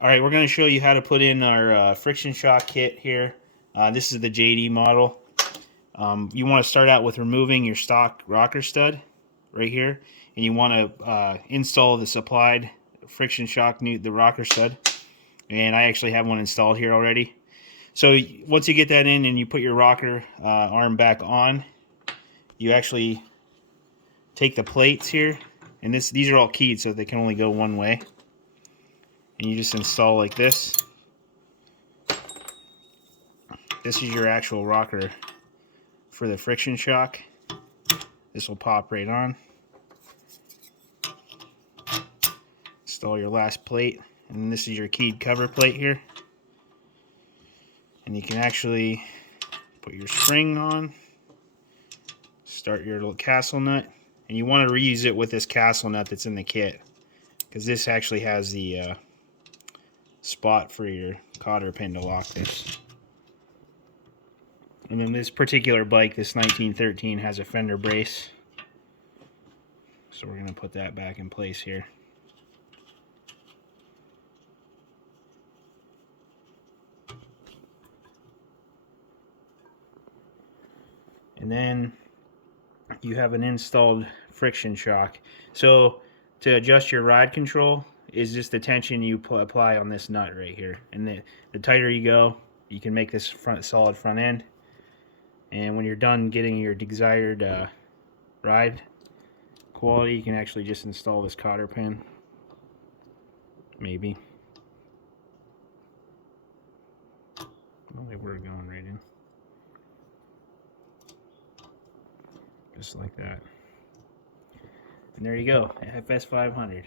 Alright, we're going to show you how to put in our friction shock kit here. This is the JD model. You want to start out with removing your stock rocker stud right here. And you want to install the supplied friction shock, the rocker stud. And I actually have one installed here already. So once you get that in and you put your rocker arm back on, you actually take the plates here. And these are all keyed so they can only go one way. And you just install like this. This is your actual rocker for the friction shock. This will pop right on. Install your last plate, and this is your keyed cover plate here. And you can actually put your spring on, start your little castle nut, and you want to reuse it with this castle nut that's in the kit, because this actually has the spot for your cotter pin to lock this. And then this particular bike, this 1913, has a fender brace. So we're going to put that back in place here. And then you have an installed friction shock. So to adjust your ride control is just the tension you apply on this nut right here. And the tighter you go, you can make this solid front end. And when you're done getting your desired ride quality, you can actually just install this cotter pin. Maybe. Well, they were going right in. Just like that. And there you go, FS500.